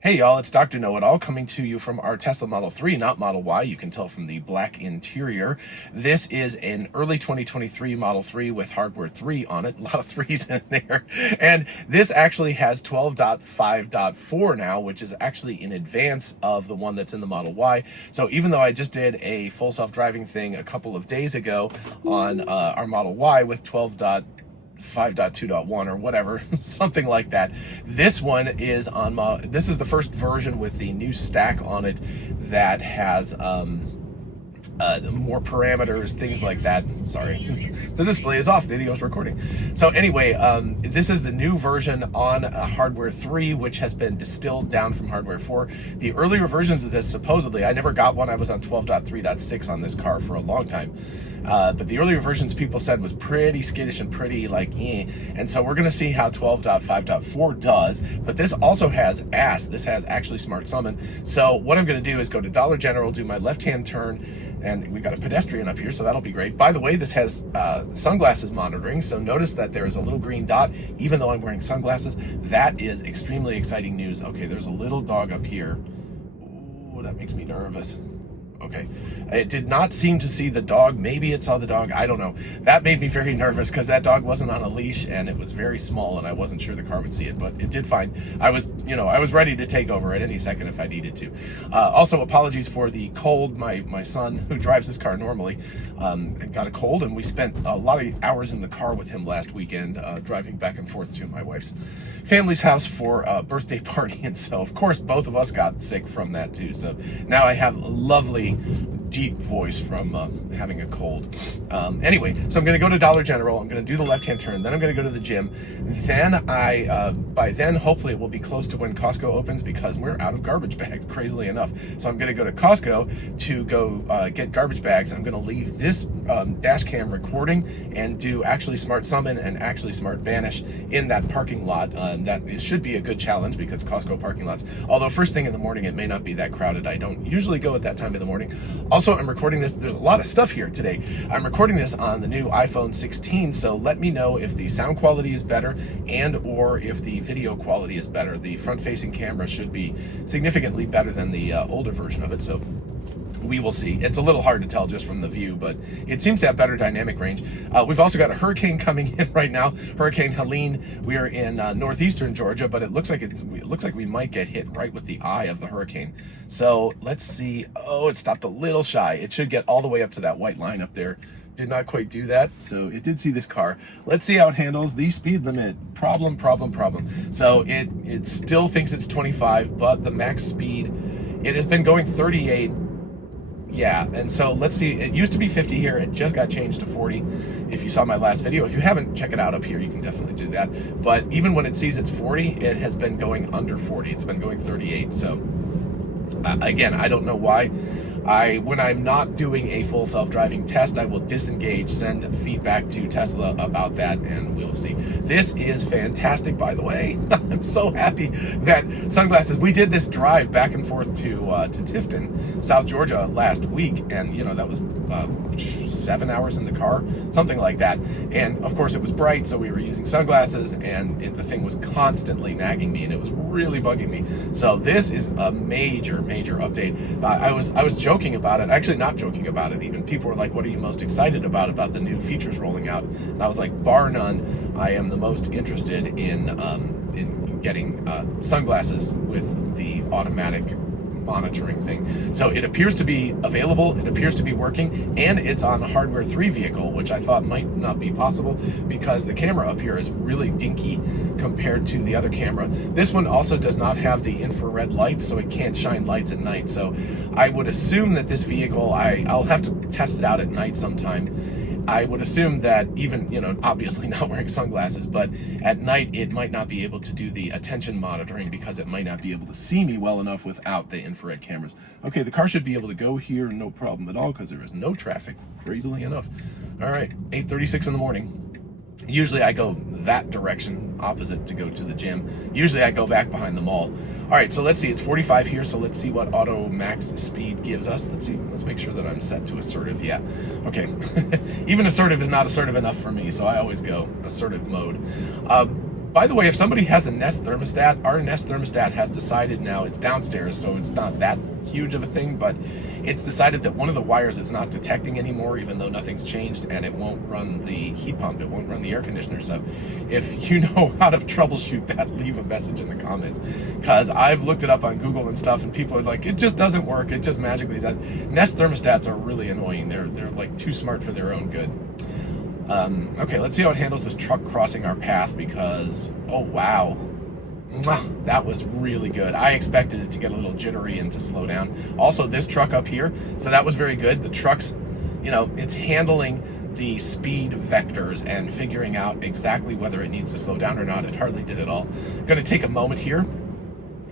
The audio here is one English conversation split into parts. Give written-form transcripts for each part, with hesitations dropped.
Hey y'all, it's Dr. Know-It-All coming to you from our Tesla Model 3, not Model Y. You can tell from the black interior. This is an early 2023 Model 3 with hardware 3 on it. A lot of threes in there. And this actually has 12.5.4 now, which is actually in advance of the one that's in the Model Y. So even though I just did a full self-driving thing a couple of days ago on our Model Y with 12.5.2.1 or whatever, something like that. This one is on this is the first version with the new stack on it that has more parameters, things like that. Sorry, the display is off, video is recording. So anyway, this is the new version on hardware 3, which has been distilled down from hardware 4. The earlier versions of this, supposedly, I never got one. I was on 12.3.6 on this car for a long time. But the earlier versions people said was pretty skittish and pretty like and so we're going to see how 12.5.4 does. But this also has this has actually smart summon. So what I'm going to do is go to Dollar General, do my left hand turn, and we got a pedestrian up here, so that'll be great. By the way, this has sunglasses monitoring, so notice that there is a little green dot even though I'm wearing sunglasses. That is extremely exciting news. Okay, there's a little dog up here. Ooh, that makes me nervous. Okay, it did not seem to see the dog. Maybe it saw the dog, I don't know. That made me very nervous because that dog wasn't on a leash and it was very small and I wasn't sure the car would see it, but it did fine. I was ready to take over at any second if I needed to. Also, apologies for the cold. My son, who drives this car normally, got a cold, and we spent a lot of hours in the car with him last weekend, driving back and forth to my wife's family's house for a birthday party, and so of course both of us got sick from that too. So now I have a lovely deep voice from having a cold. Anyway, so I'm going to go to Dollar General. I'm going to do the left-hand turn. Then I'm going to go to the gym. Then by then, hopefully it will be close to when Costco opens because we're out of garbage bags, crazily enough. So I'm going to go to Costco to go get garbage bags. I'm going to leave this dash cam recording and do actually smart summon and actually smart banish in that parking lot. That should be a good challenge because Costco parking lots, although first thing in the morning, it may not be that crowded. I don't usually go at that time of the morning. Also, I'm recording this. There's a lot of stuff here today. I'm recording this on the new iPhone 16, so let me know if the sound quality is better and or if the video quality is better. The front-facing camera should be significantly better than the older version of it, so we will see. It's a little hard to tell just from the view, but it seems to have better dynamic range. We've also got a hurricane coming in right now, Hurricane Helene. We are in northeastern Georgia, but it looks like we might get hit right with the eye of the hurricane. So let's see. Oh, it stopped a little shy. It should get all the way up to that white line up there. Did not quite do that, so it did see this car. Let's see how it handles the speed limit. Problem. So it still thinks it's 25, but the max speed, it has been going 38. Yeah, and so let's see. It used to be 50 here. It just got changed to 40. If you saw my last video, if you haven't, check it out up here. You can definitely do that. But even when it sees it's 40, it has been going under 40. It's been going 38. So again, I don't know why. When I'm not doing a full self-driving test, I will disengage, send feedback to Tesla about that, and we'll see. This is fantastic, by the way. I'm so happy that sunglasses. We did this drive back and forth to Tifton, South Georgia last week, and that was 7 hours in the car, something like that. And of course it was bright, so we were using sunglasses, and the thing was constantly nagging me, and it was really bugging me. So this is a major update. I was joking about it, actually not joking about it even. People were like, what are you most excited about the new features rolling out? And I was like, bar none, I am the most interested in getting sunglasses with the automatic monitoring thing. So it appears to be available, it appears to be working, and it's on a hardware 3 vehicle, which I thought might not be possible because the camera up here is really dinky compared to the other camera. This one also does not have the infrared lights, so it can't shine lights at night. So I would assume that this vehicle, I'll have to test it out at night sometime. I would assume that even, obviously not wearing sunglasses, but at night it might not be able to do the attention monitoring because it might not be able to see me well enough without the infrared cameras. Okay, the car should be able to go here, no problem at all, because there is no traffic, crazily enough. All right, 8:36 in the morning. Usually I go that direction, opposite to go to the gym. Usually I go back behind the mall. All right, so let's see, it's 45 here, so let's see what auto max speed gives us. Let's make sure that I'm set to assertive. Yeah, okay. Even assertive is not assertive enough for me, so I always go assertive mode. By the way, if somebody has a Nest thermostat, our Nest thermostat has decided now, it's downstairs, so it's not that huge of a thing, but it's decided that one of the wires is not detecting anymore, even though nothing's changed, and it won't run the heat pump, it won't run the air conditioner. So if you know how to troubleshoot that, leave a message in the comments, because I've looked it up on Google and stuff, and people are like, it just doesn't work, it just magically does. Nest thermostats are really annoying. They're like too smart for their own good. Okay, let's see how it handles this truck crossing our path, because, oh wow, that was really good. I expected it to get a little jittery and to slow down. Also, this truck up here, so that was very good. The truck's, you know, it's handling the speed vectors and figuring out exactly whether it needs to slow down or not. It hardly did at all. I'm going to take a moment here.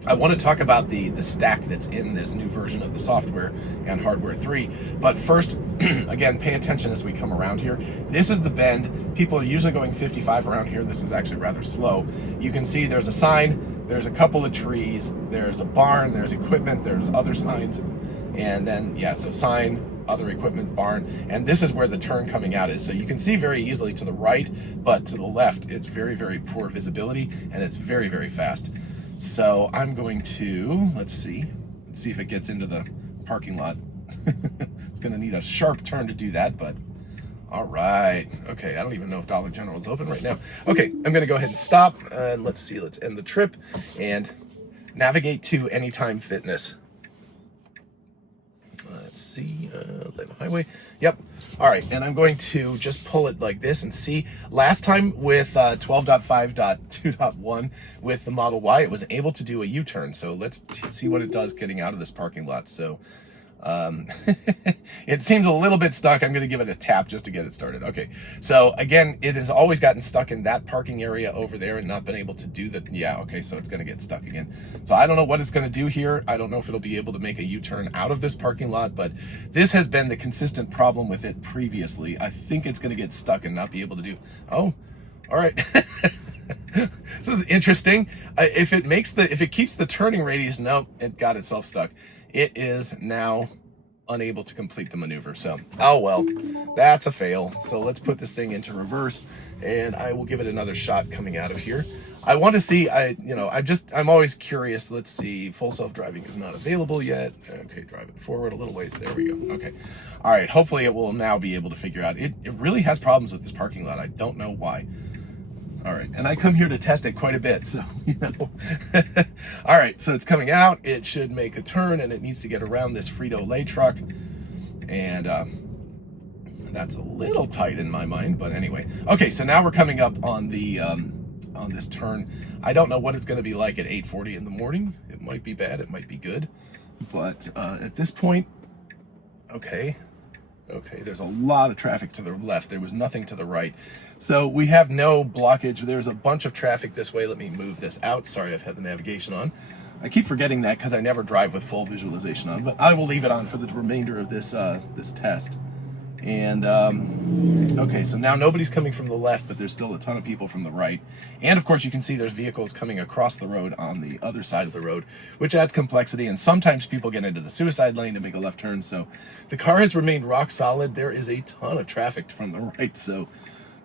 I want to talk about the stack that's in this new version of the software and hardware 3. But first, again, pay attention as we come around here. This is the bend. People are usually going 55 around here. This is actually rather slow. You can see there's a sign, there's a couple of trees, there's a barn, there's equipment, there's other signs, and then, yeah, so sign, other equipment, barn, and this is where the turn coming out is. So you can see very easily to the right, but to the left, it's very, very poor visibility, and it's very, very fast. So I'm going to, let's see if it gets into the parking lot. It's gonna need a sharp turn to do that, but all right. Okay, I don't even know if Dollar General is open right now. Okay, I'm gonna go ahead and stop, and let's end the trip and navigate to Anytime Fitness. Let's see, Atlanta Highway. Yep. All right, and I'm going to just pull it like this and see. Last time with 12.5.2.1 with the Model Y, it was able to do a U-turn. So let's see what it does getting out of this parking lot. So it seems a little bit stuck. I'm going to give it a tap just to get it started. Okay, so again, it has always gotten stuck in that parking area over there and not been able to do that. Yeah, okay, so it's going to get stuck again. So I don't know what it's going to do here. I don't know if it'll be able to make a U-turn out of this parking lot, but this has been the consistent problem with it previously. I think it's going to get stuck and not be able to do. Oh, all right. This is interesting. If it keeps the turning radius, no, it got itself stuck. It is now unable to complete the maneuver. So, oh well, that's a fail. So let's put this thing into reverse, and I will give it another shot coming out of here. I want to see, I'm always curious. Let's see, full self-driving is not available yet. Okay, drive it forward a little ways. There we go. Okay. All right, hopefully it will now be able to figure out. It really has problems with this parking lot. I don't know why. All right, and I come here to test it quite a bit, so, you know. All right, so it's coming out. It should make a turn, and it needs to get around this Frito-Lay truck. And that's a little tight in my mind, but anyway. Okay, so now we're coming up on the on this turn. I don't know what it's going to be like at 8:40 in the morning. It might be bad, it might be good. But at this point, okay, there's a lot of traffic to the left. There was nothing to the right. So we have no blockage. There's a bunch of traffic this way. Let me move this out. Sorry, I've had the navigation on. I keep forgetting that because I never drive with full visualization on, but I will leave it on for the remainder of this this test. And okay, so now nobody's coming from the left, but there's still a ton of people from the right. And of course you can see there's vehicles coming across the road on the other side of the road, which adds complexity. And sometimes people get into the suicide lane to make a left turn. So the car has remained rock solid. There is a ton of traffic from the right. So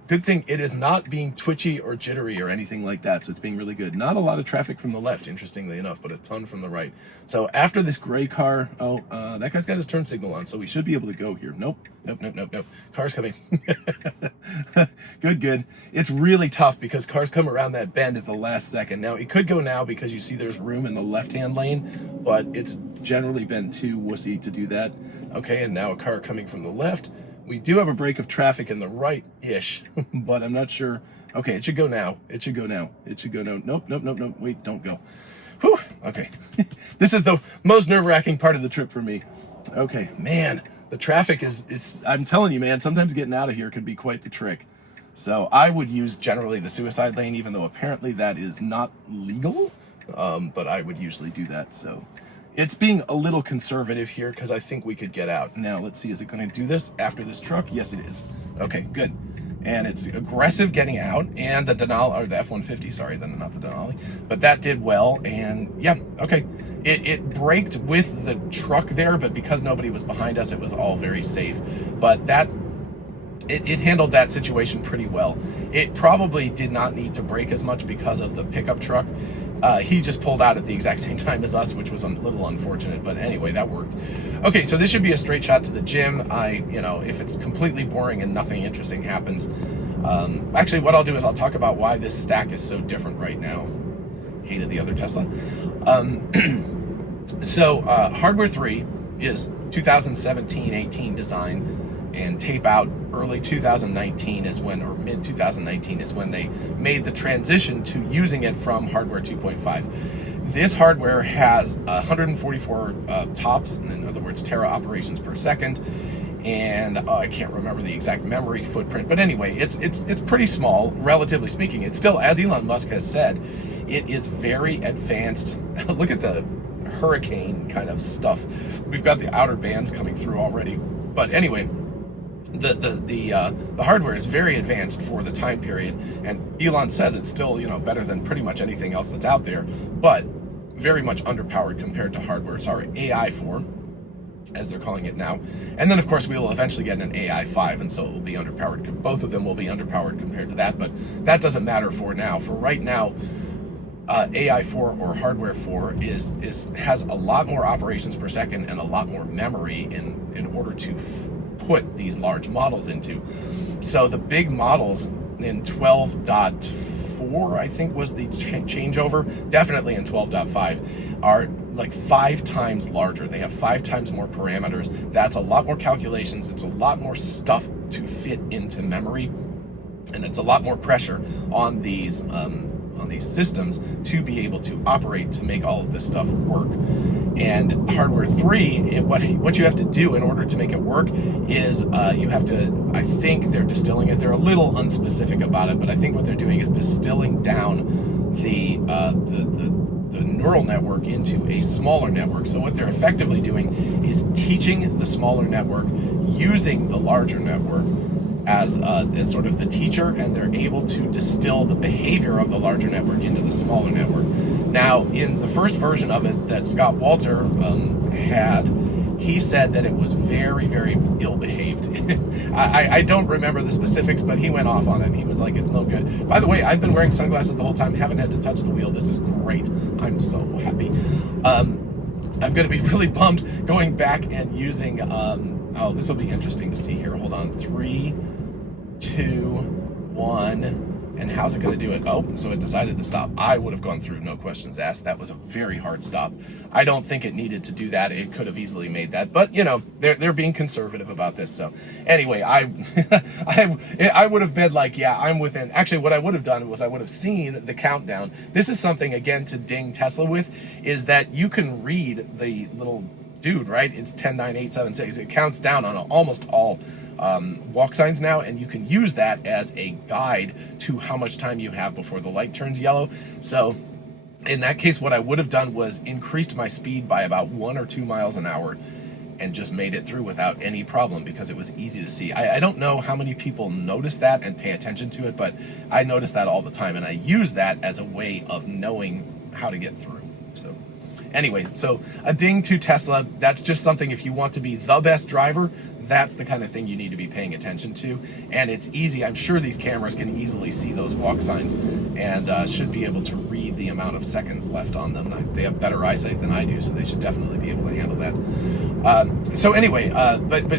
good thing it is not being twitchy or jittery or anything like that. So it's being really good. Not a lot of traffic from the left, interestingly enough, but a ton from the right. So after this gray car, that guy's got his turn signal on, so we should be able to go here. Nope. Car's coming. Good. It's really tough because cars come around that bend at the last second. Now, it could go now because you see there's room in the left-hand lane, but it's generally been too wussy to do that. Okay, and now a car coming from the left. We do have a break of traffic in the right-ish, but I'm not sure. Okay, it should go now. It should go now. Nope. Wait, don't go. Whew. Okay. This is the most nerve-wracking part of the trip for me. Okay, man, the traffic is, I'm telling you, man, sometimes getting out of here could be quite the trick. So I would use generally the suicide lane, even though apparently that is not legal, but I would usually do that, so. It's being a little conservative here because I think we could get out. Now, let's see, is it going to do this after this truck? Yes, it is. Okay, good. And it's aggressive getting out, and the Denali, or the F-150, sorry, then not the Denali, but that did well, and yeah, okay. It braked with the truck there, but because nobody was behind us, it was all very safe. But that it handled that situation pretty well. It probably did not need to brake as much because of the pickup truck. He just pulled out at the exact same time as us, which was a little unfortunate, but anyway, that worked. Okay, so this should be a straight shot to the gym. If it's completely boring and nothing interesting happens, actually what I'll do is I'll talk about why this stack is so different right now. Hated the other Tesla. So hardware 3 is 2017-18 design, and tape out early 2019 is when, or mid 2019 is when they made the transition to using it from hardware 2.5. This hardware has 144 tops, in other words, tera operations per second, and I can't remember the exact memory footprint, but anyway, it's pretty small, relatively speaking. It's still, as Elon Musk has said, it is very advanced. Look at the hurricane kind of stuff. We've got the outer bands coming through already, but anyway, the hardware is very advanced for the time period, and Elon says it's still, better than pretty much anything else that's out there, but very much underpowered compared to AI4, as they're calling it now. And then of course we will eventually get an AI5, and so it will be underpowered. Both of them will be underpowered compared to that, but that doesn't matter for now. For right now, AI4 or hardware 4 has a lot more operations per second and a lot more memory in order to put these large models into. So the big models in 12.4, I think, was the changeover, definitely in 12.5, are like 5 times larger. They have 5 times more parameters. That's a lot more calculations. It's a lot more stuff to fit into memory, and it's a lot more pressure on these systems to be able to operate, to make all of this stuff work. And hardware 3, what you have to do in order to make it work is you have to, I think they're distilling it. They're a little unspecific about it, but I think what they're doing is distilling down the neural network into a smaller network. So what they're effectively doing is teaching the smaller network using the larger network as sort of the teacher, and they're able to distill the behavior of the larger network into the smaller network. Now, in the first version of it that Scott Walter had, he said that it was very, very ill-behaved. I don't remember the specifics, but he went off on it. He was like, it's no good. By the way, I've been wearing sunglasses the whole time, haven't had to touch the wheel. This is great. I'm so happy. I'm going to be really bummed going back and using, this will be interesting to see here. Hold on. 3, 2, 1. And how's it going to do it? Oh, so it decided to stop. I would have gone through, no questions asked. That was a very hard stop. I don't think it needed to do that. It could have easily made that, but they're being conservative about this. So anyway, I would have been like, yeah, I'm within. Actually, what I would have done was I would have seen the countdown. This is something, again, to ding Tesla with, is that you can read the little dude, right? It's 10, 9, 8, 7, 6. It counts down on almost all walk signs now, and you can use that as a guide to how much time you have before the light turns yellow. So in that case, what I would have done was increased my speed by about 1 or 2 miles an hour and just made it through without any problem, because it was easy to see. I don't know how many people notice that and pay attention to it, but I notice that all the time, and I use that as a way of knowing how to get through. So anyway, so a ding to Tesla. That's just something, if you want to be the best driver, that's the kind of thing you need to be paying attention to. And it's easy. I'm sure these cameras can easily see those walk signs and should be able to read the amount of seconds left on them. They have better eyesight than I do, so they should definitely be able to handle that. So anyway,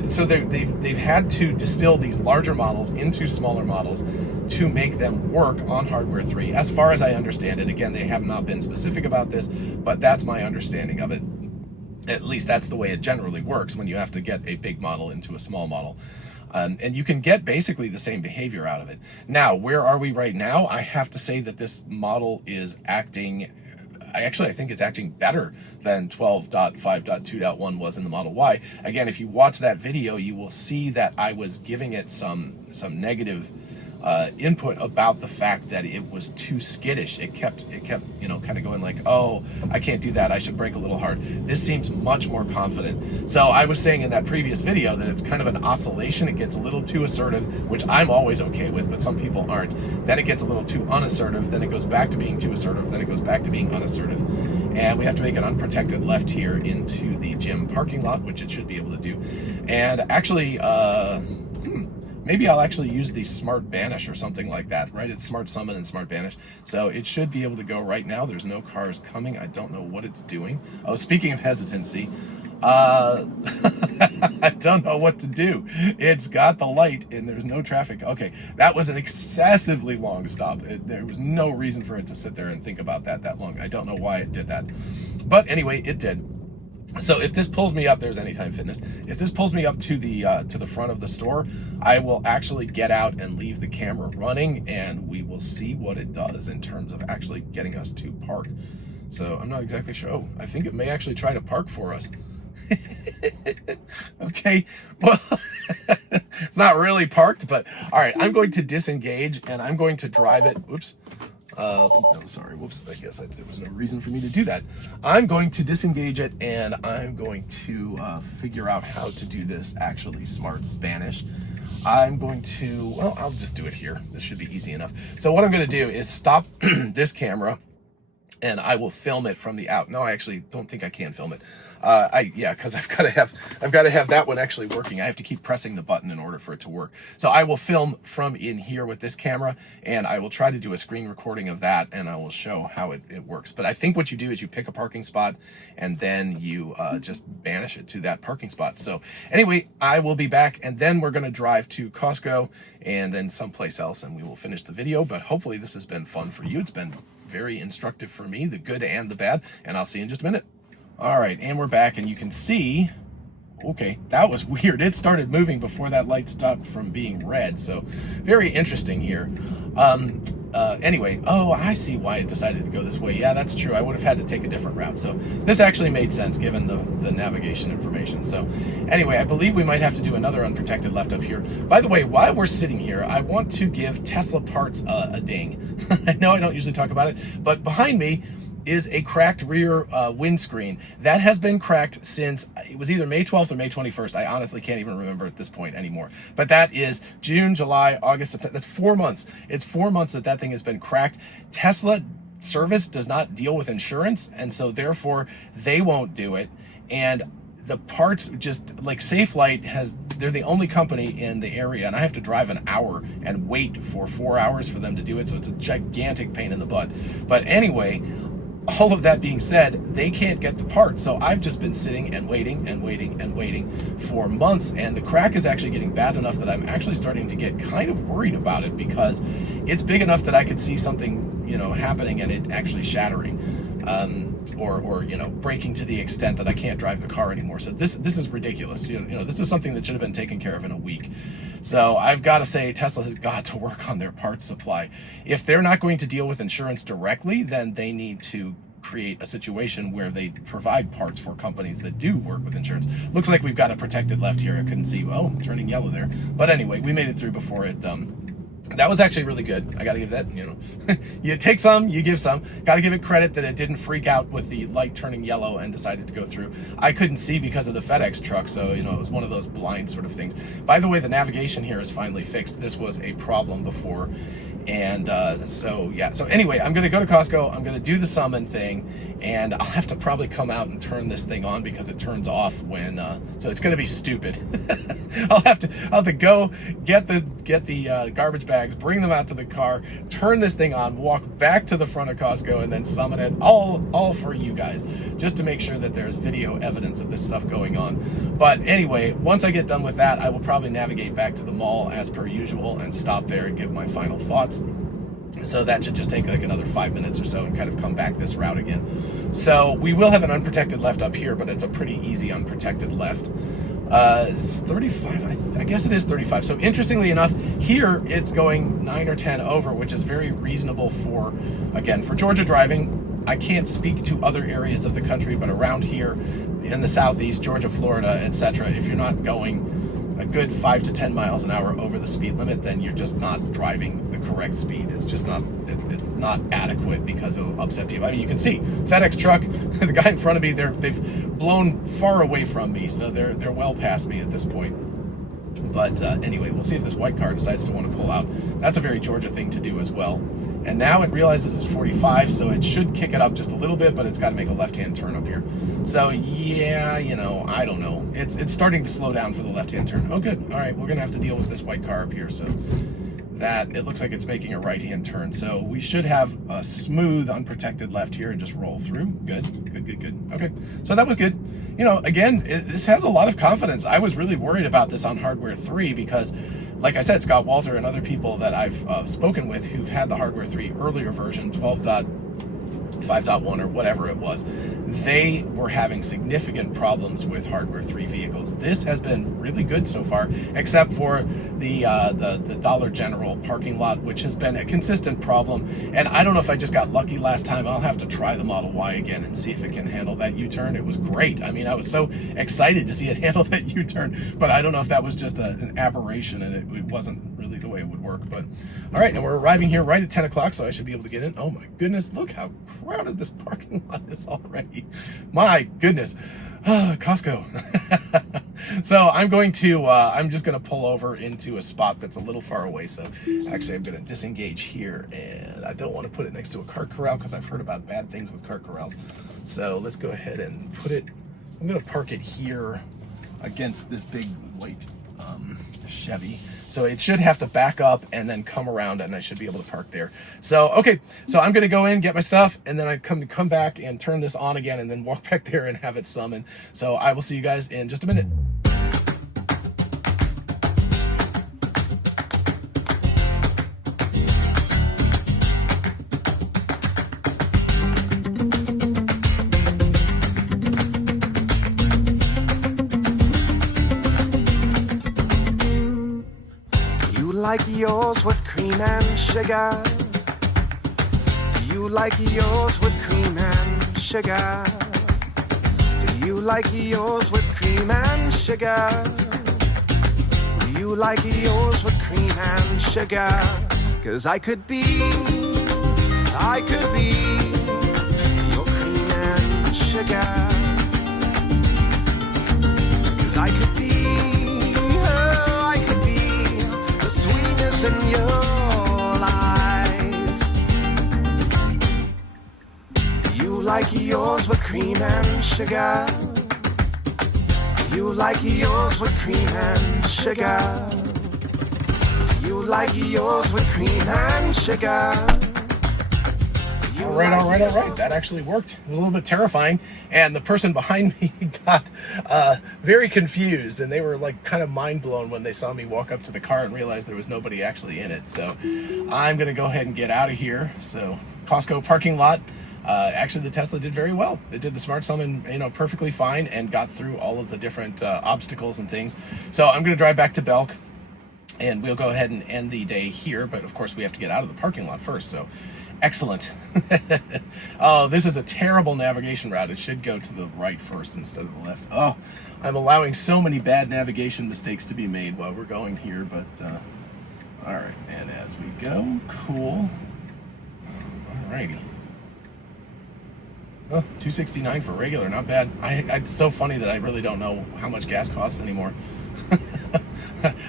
so they've had to distill these larger models into smaller models to make them work on hardware 3. As far as I understand it, again, they have not been specific about this, but that's my understanding of it. At least that's the way it generally works when you have to get a big model into a small model. And you can get basically the same behavior out of it. Now, where are we right now? I have to say that this model is acting, I think it's acting better than 12.5.2.1 was in the Model Y. Again, if you watch that video, you will see that I was giving it some negative input about the fact that it was too skittish. It kept kind of going like, oh, I can't do that, I should brake a little hard. This seems much more confident. So I was saying in that previous video that it's kind of an oscillation. It gets a little too assertive, which I'm always okay with, but some people aren't. Then it gets a little too unassertive, then it goes back to being too assertive, then it goes back to being unassertive. And we have to make an unprotected left here into the gym parking lot, which it should be able to do. And actually, maybe I'll actually use the Smart Banish or something like that, right? It's Smart Summon and Smart Banish. So it should be able to go right now. There's no cars coming. I don't know what it's doing. Oh, speaking of hesitancy, I don't know what to do. It's got the light and there's no traffic. Okay, that was an excessively long stop. There was no reason for it to sit there and think about that long. I don't know why it did that. But anyway, it did. So if this pulls me up, there's Anytime Fitness. If this pulls me up to the front of the store, I will actually get out and leave the camera running, and we will see what it does in terms of actually getting us to park. So I'm not exactly sure. Oh, I think it may actually try to park for us. Okay, well, it's not really parked, but all right, I'm going to disengage and I'm going to drive it. Oops. No, sorry. Whoops. I guess there was no reason for me to do that. I'm going to disengage it and I'm going to figure out how to do this actually Smart Banish. I'm going to, well, I'll just do it here. This should be easy enough. So what I'm going to do is stop this camera and I will film it from the out. No, I actually don't think I can film it. Because I've got to have that one actually working. I have to keep pressing the button in order for it to work. So I will film from in here with this camera, and I will try to do a screen recording of that, and I will show how it works. But I think what you do is you pick a parking spot, and then you just banish it to that parking spot. So anyway, I will be back, and then we're going to drive to Costco, and then someplace else, and we will finish the video. But hopefully this has been fun for you. It's been very instructive for me, the good and the bad, and I'll see you in just a minute. All right, and we're back, and you can see, okay, that was weird. It started moving before that light stopped from being red, so very interesting here. Anyway, oh, I see why it decided to go this way. Yeah, that's true. I would have had to take a different route, so this actually made sense given the navigation information. So anyway, I believe we might have to do another unprotected left up here. By the way, while we're sitting here, I want to give Tesla parts a ding. I know I don't usually talk about it, but behind me is a cracked rear windscreen. That has been cracked since, it was either May 12th or May 21st. I honestly can't even remember at this point anymore. But that is June, July, August, September. That's 4 months. It's 4 months that thing has been cracked. Tesla service does not deal with insurance, and so therefore they won't do it. And the parts, just like Safelite they're the only company in the area, and I have to drive an hour and wait for 4 hours for them to do it, so it's a gigantic pain in the butt. But anyway, all of that being said, they can't get the part. So I've just been sitting and waiting and waiting and waiting for months. And the crack is actually getting bad enough that I'm actually starting to get kind of worried about it, because it's big enough that I could see something, happening and it actually shattering, or breaking to the extent that I can't drive the car anymore. So this is ridiculous. This is something that should have been taken care of in a week. So I've got to say, Tesla has got to work on their parts supply. If they're not going to deal with insurance directly, then they need to create a situation where they provide parts for companies that do work with insurance. Looks like we've got a protected left here. I couldn't see, oh, turning yellow there. But anyway, we made it through before it, that was actually really good. I got to give that, you take some, you give some. Got to give it credit that it didn't freak out with the light turning yellow and decided to go through. I couldn't see because of the FedEx truck, so, it was one of those blind sort of things. By the way, the navigation here is finally fixed. This was a problem before. And so anyway, I'm going to go to Costco. I'm going to do the summon thing, and I'll have to probably come out and turn this thing on because it turns off when, so it's going to be stupid. I'll have to go get the garbage bags, bring them out to the car, turn this thing on, walk back to the front of Costco, and then summon it all for you guys, just to make sure that there's video evidence of this stuff going on. But anyway, once I get done with that, I will probably navigate back to the mall as per usual and stop there and give my final thoughts. So that should just take like another 5 minutes or so and kind of come back this route again. So we will have an unprotected left up here, but it's a pretty easy unprotected left. It's 35, I guess it is 35. So interestingly enough, here it's going 9 or 10 over, which is very reasonable for Georgia driving. I can't speak to other areas of the country, but around here in the southeast, Georgia, Florida, etc., if you're not going a good 5 to 10 miles an hour over the speed limit, then you're just not driving the correct speed. It's just not, it's not adequate because it'll upset people. I mean, you can see FedEx truck, the guy in front of me, they've blown far away from me, so they're well past me at this point. But anyway, we'll see if this white car decides to want to pull out. That's a very Georgia thing to do as well. and now it realizes it's 45, so it should kick it up just a little bit, but it's got to make a left-hand turn up here. So yeah, you know, I don't know. It's starting to slow down for the left-hand turn. Oh, good. All right, we're gonna have to deal with this white car up here. So that it looks like it's making a right-hand turn. So we should have a smooth, unprotected left here and just roll through. Good, good, good, good. Okay, so that was good. You know, again, this has a lot of confidence. I was really worried about this on Hardware 3 because, like I said, Scott Walter and other people that I've spoken with who've had the Hardware 3 earlier version, 12.5.1 or whatever it was, they were having significant problems with Hardware 3 vehicles. This has been really good so far, except for the Dollar General parking lot, which has been a consistent problem. And I don't know if I just got lucky last time. I'll have to try the Model Y again and see if it can handle that U-turn. It was great. I mean, I was so excited to see it handle that U-turn, but I don't know if that was just an aberration and it wasn't really the way it would work. But all right, and we're arriving here right at 10 o'clock, so I should be able to get in. Oh my goodness, look how crowded this parking lot is already. My goodness. Costco. So I'm just going to pull over into a spot that's a little far away. So actually I'm going to disengage here, and I don't want to put it next to a cart corral because I've heard about bad things with cart corrals. So let's go ahead and put it, I'm going to park it here against this big white Chevy. So it should have to back up and then come around, and I should be able to park there. So, okay, so I'm gonna go in, get my stuff, and then I come back and turn this on again and then walk back there and have it summon. So I will see you guys in just a minute. Like yours with cream and sugar? Do you like yours with cream and sugar? Do you like yours with cream and sugar? Do you like yours with cream and sugar? 'Cause I could be your cream and sugar. 'Cause I could be in your life. You like yours with cream and sugar? You like yours with cream and sugar? You like yours with cream and sugar? All right. That actually worked. It was a little bit terrifying, and the person behind me got very confused, and they were like kind of mind blown when they saw me walk up to the car and realize there was nobody actually in it. So I'm gonna go ahead and get out of here. So Costco parking lot. Actually, the Tesla did very well. It did the smart summon, you know, perfectly fine and got through all of the different obstacles and things. So I'm gonna drive back to Belk, and we'll go ahead and end the day here. But of course, we have to get out of the parking lot first. So. Excellent. Oh, this is a terrible navigation route. It should go to the right first instead of the left. Oh, I'm allowing so many bad navigation mistakes to be made while we're going here, but all right. And as we go, cool. All righty. Oh, $2.69 for regular, not bad. It's so funny that I really don't know how much gas costs anymore.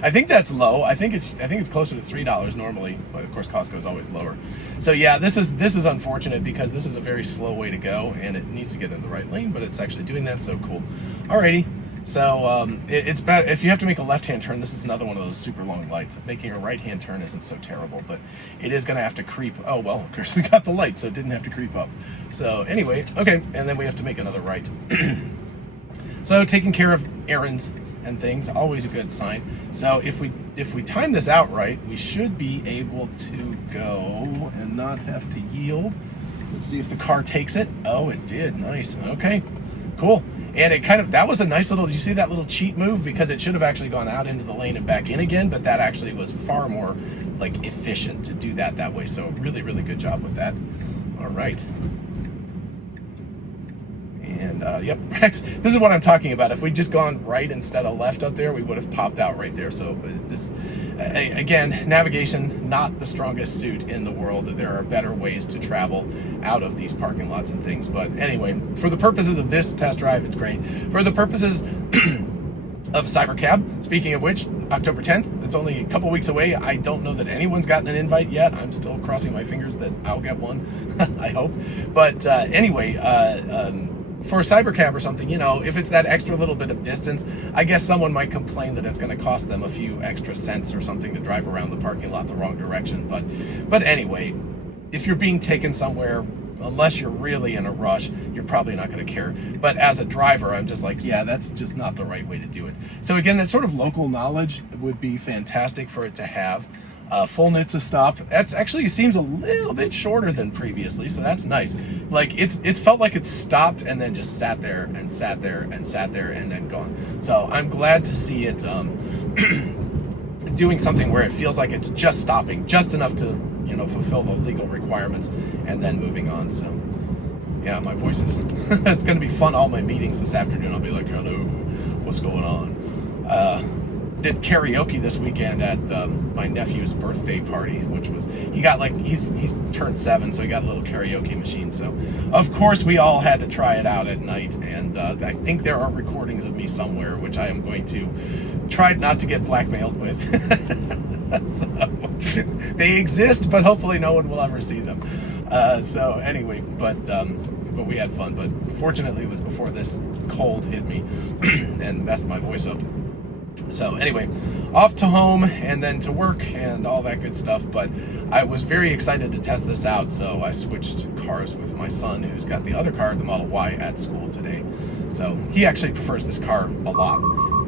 I think that's low. I think it's closer to $3 normally, but of course Costco is always lower. So yeah, this is unfortunate because this is a very slow way to go, and it needs to get in the right lane, but it's actually doing that. So cool. Alrighty. So it's bad if you have to make a left-hand turn. This is another one of those super long lights. Making a right-hand turn isn't so terrible, but it is going to have to creep. Oh well, of course we got the light, so it didn't have to creep up. So anyway, okay, and then we have to make another right. So taking care of errands and things, always a good sign. So if we time this out right, we should be able to go and not have to yield. Let's see if the car takes it. Oh, it did. Nice. Okay, cool. And it that was a nice little, did you see that little cheat move? Because it should have actually gone out into the lane and back in again, but that actually was far more like efficient to do that way. So really, really good job with that. All right. And yep, Rex, this is what I'm talking about. If we'd just gone right instead of left up there, we would have popped out right there. So this, again, navigation, not the strongest suit in the world. There are better ways to travel out of these parking lots and things. But anyway, for the purposes of this test drive, it's great. For the purposes of Cybercab. Speaking of which, October 10th, it's only a couple weeks away. I don't know that anyone's gotten an invite yet. I'm still crossing my fingers that I'll get one, I hope. But anyway, for Cybercab or something, you know, if it's that extra little bit of distance, I guess someone might complain that it's going to cost them a few extra cents or something to drive around the parking lot the wrong direction. But anyway, if you're being taken somewhere, unless you're really in a rush, you're probably not going to care. But as a driver, I'm just like, yeah, that's just not the right way to do it. So again, that sort of local knowledge would be fantastic for it to have. Full NHTSA stop. That's actually seems a little bit shorter than previously, so that's nice. Like it's felt like it stopped and then just sat there and sat there and sat there and then gone. So I'm glad to see it doing something where it feels like it's just stopping, just enough to, you know, fulfill the legal requirements and then moving on. So yeah, my voice is it's going to be fun. All my meetings this afternoon, I'll be like, hello, what's going on? Did karaoke this weekend at my nephew's birthday party, which was, he got like, he's turned 7, so he got a little karaoke machine. So of course we all had to try it out at night, and I think there are recordings of me somewhere, which I am going to try not to get blackmailed with. So they exist, but hopefully no one will ever see them. So anyway, but we had fun. But fortunately, it was before this cold hit me and messed my voice up. So anyway, off to home and then to work and all that good stuff. But I was very excited to test this out, so I switched cars with my son, who's got the other car, the Model Y, at school today. So he actually prefers this car a lot.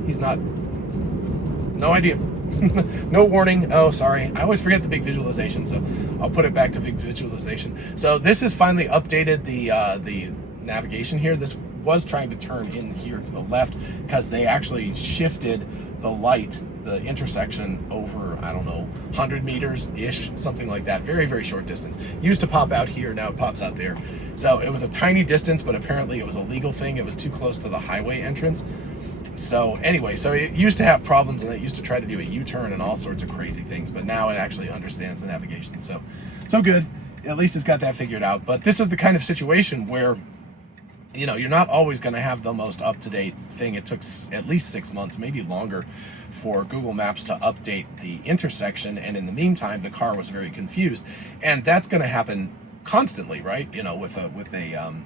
He's not, no idea. No warning. Oh, sorry. I always forget the big visualization, so I'll put it back to big visualization. So this has finally updated the navigation here. This was trying to turn in here to the left because they actually shifted the light, the intersection, over, I don't know, 100 meters-ish, something like that. Very, very short distance. Used to pop out here, now it pops out there. So it was a tiny distance, but apparently it was a legal thing. It was too close to the highway entrance. So anyway, so it used to have problems, and it used to try to do a U-turn and all sorts of crazy things, but now it actually understands the navigation. So good. At least it's got that figured out. But this is the kind of situation where, you know, you're not always going to have the most up-to-date thing. It took at least 6 months, maybe longer, for Google Maps to update the intersection, and in the meantime, the car was very confused. And that's going to happen constantly, right? You know, with a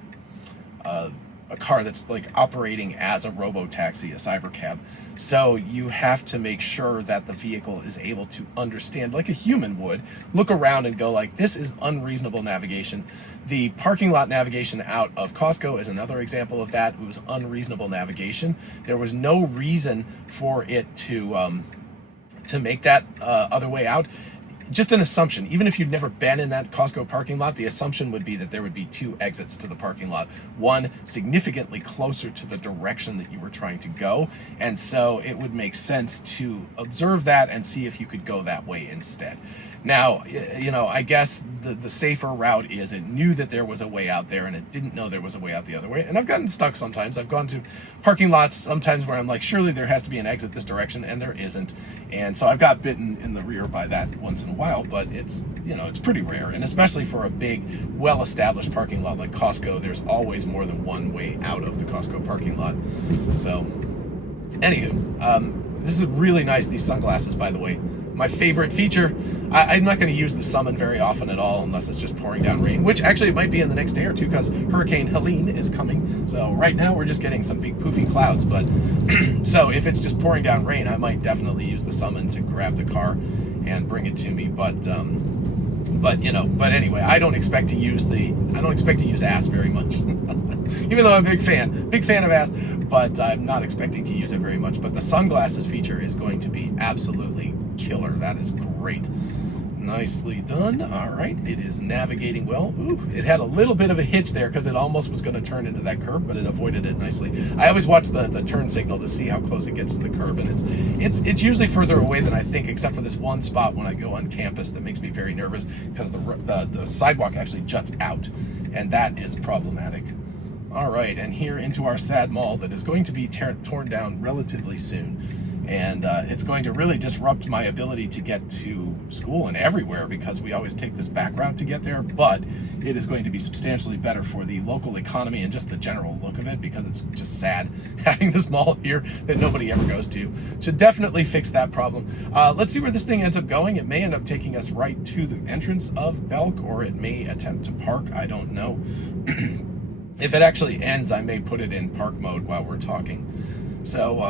car that's like operating as a robo-taxi, a cybercab. So you have to make sure that the vehicle is able to understand, like a human would, look around and go like, this is unreasonable navigation. The parking lot navigation out of Costco is another example of that. It was unreasonable navigation. There was no reason for it to make that other way out. Just an assumption. Even if you'd never been in that Costco parking lot, the assumption would be that there would be 2 exits to the parking lot, one significantly closer to the direction that you were trying to go, and so it would make sense to observe that and see if you could go that way instead. Now, you know, I guess the safer route is it knew that there was a way out there and it didn't know there was a way out the other way. And I've gotten stuck sometimes. I've gone to parking lots sometimes where I'm like, surely there has to be an exit this direction, and there isn't. And so I've got bitten in the rear by that once in a while, but it's, you know, it's pretty rare. And especially for a big, well-established parking lot like Costco, there's always more than one way out of the Costco parking lot. So, anywho, this is really nice, these sunglasses, by the way. My favorite feature. I'm not going to use the summon very often at all unless it's just pouring down rain, which actually it might be in the next day or two because Hurricane Helene is coming. So right now we're just getting some big poofy clouds, but so if it's just pouring down rain, I might definitely use the summon to grab the car and bring it to me. But you know, but anyway, I don't expect to use ass very much. Even though I'm a big fan of ass, but I'm not expecting to use it very much. But the sunglasses feature is going to be absolutely killer. That is great. Nicely done. All right, it is navigating well. Ooh, it had a little bit of a hitch there because it almost was going to turn into that curb, but it avoided it nicely. I always watch the turn signal to see how close it gets to the curb, and it's usually further away than I think, except for this one spot when I go on campus that makes me very nervous because the sidewalk actually juts out, and that is problematic. All right, and here into our sad mall that is going to be torn down relatively soon. and it's going to really disrupt my ability to get to school and everywhere, because we always take this back route to get there. But it is going to be substantially better for the local economy and just the general look of it, because it's just sad having this mall here that nobody ever goes to. Should definitely fix that problem. Let's see where this thing ends up going. It may end up taking us right to the entrance of Belk, or it may attempt to park. I don't know. If it actually ends, I may put it in park mode while we're talking. So,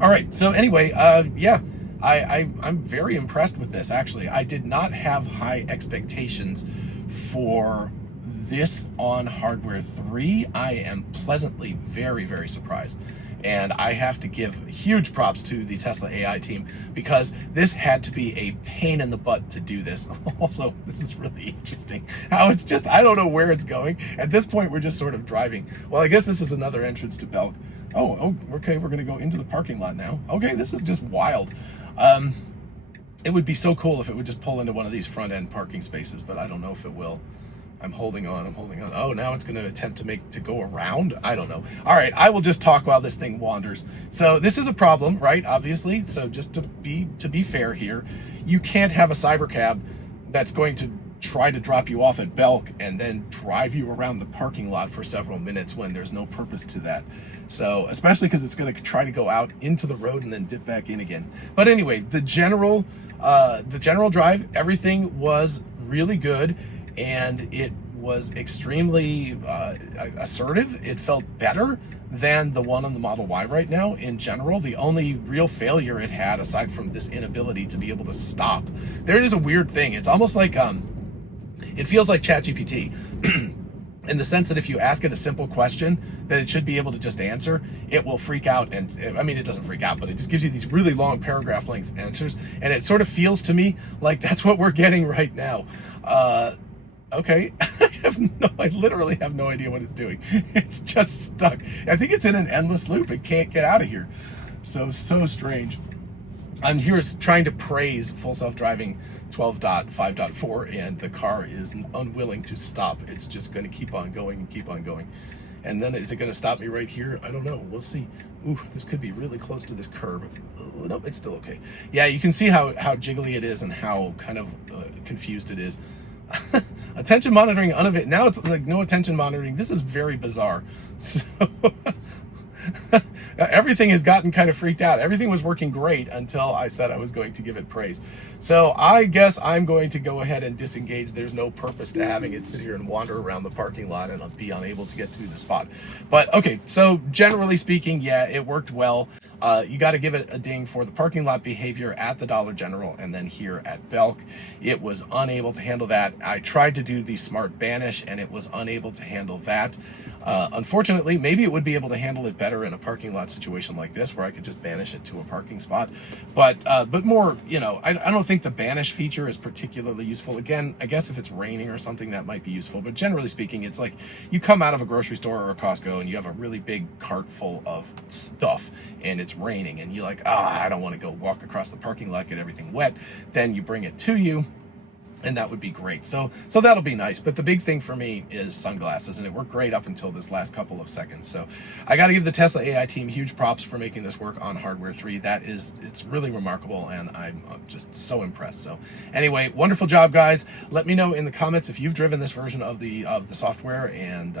all right. So anyway, yeah, I'm very impressed with this. Actually, I did not have high expectations for this on hardware 3. I am pleasantly very, very surprised. And I have to give huge props to the Tesla AI team, because this had to be a pain in the butt to do this. Also, this is really interesting how it's just, I don't know where it's going. At this point, we're just sort of driving. Well, I guess this is another entrance to Belk. Oh, okay, we're going to go into the parking lot now. Okay, this is just wild. It would be so cool if it would just pull into one of these front end parking spaces, but I don't know if it will. I'm holding on. Oh, now it's going to attempt to go around. I don't know. All right, I will just talk while this thing wanders. So this is a problem, right? Obviously. So just to be fair here, you can't have a cybercab that's going to try to drop you off at Belk and then drive you around the parking lot for several minutes when there's no purpose to that. So especially because it's going to try to go out into the road and then dip back in again. But anyway, the general drive, everything was really good. And it was extremely assertive. It felt better than the one on the Model Y right now. In general, the only real failure it had, aside from this inability to be able to stop, there is a weird thing. It's almost like, it feels like ChatGPT in the sense that if you ask it a simple question that it should be able to just answer, it will freak out. And I mean, it doesn't freak out, but it just gives you these really long paragraph length answers. And it sort of feels to me like that's what we're getting right now. Okay, I literally have no idea what it's doing. It's just stuck. I think it's in an endless loop. It can't get out of here. So strange. I'm here trying to praise Full Self-Driving 12.5.4, and the car is unwilling to stop. It's just going to keep on going and keep on going. And then is it going to stop me right here? I don't know. We'll see. Ooh, this could be really close to this curb. Oh, nope, it's still okay. Yeah, you can see how jiggly it is and how kind of confused it is. Attention monitoring unavailable. Now it's like no attention monitoring. This is very bizarre. So everything has gotten kind of freaked out. Everything was working great until I said I was going to give it praise. So I guess I'm going to go ahead and disengage. There's no purpose to having it sit here and wander around the parking lot and be unable to get to the spot. But okay, so generally speaking, yeah, it worked well. You got to give it a ding for the parking lot behavior at the Dollar General and then here at Belk. It was unable to handle that. I tried to do the smart banish and it was unable to handle that. Unfortunately, maybe it would be able to handle it better in a parking lot situation like this, where I could just banish it to a parking spot. But more, you know, I don't think the banish feature is particularly useful. Again, I guess if it's raining or something, that might be useful. But generally speaking, it's like you come out of a grocery store or a Costco and you have a really big cart full of stuff and it's raining and you're like, I don't want to go walk across the parking lot, get everything wet. Then you bring it to you, and that would be great. So that'll be nice. But the big thing for me is sunglasses, and it worked great up until this last couple of seconds. So I got to give the Tesla AI team huge props for making this work on hardware 3. It's really remarkable, and I'm just so impressed. So anyway, wonderful job, guys. Let me know in the comments if you've driven this version of the software and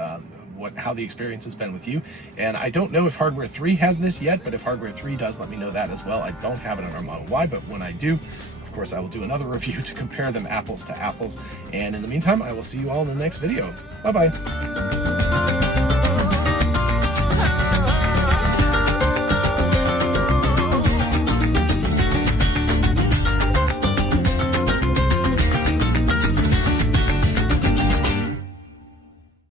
how the experience has been with you. And I don't know if hardware 3 has this yet, but if hardware 3 does, let me know that as well. I don't have it on our Model Y, but when I do, of course, I will do another review to compare them apples to apples. And in the meantime, I will see you all in the next video. Bye-bye.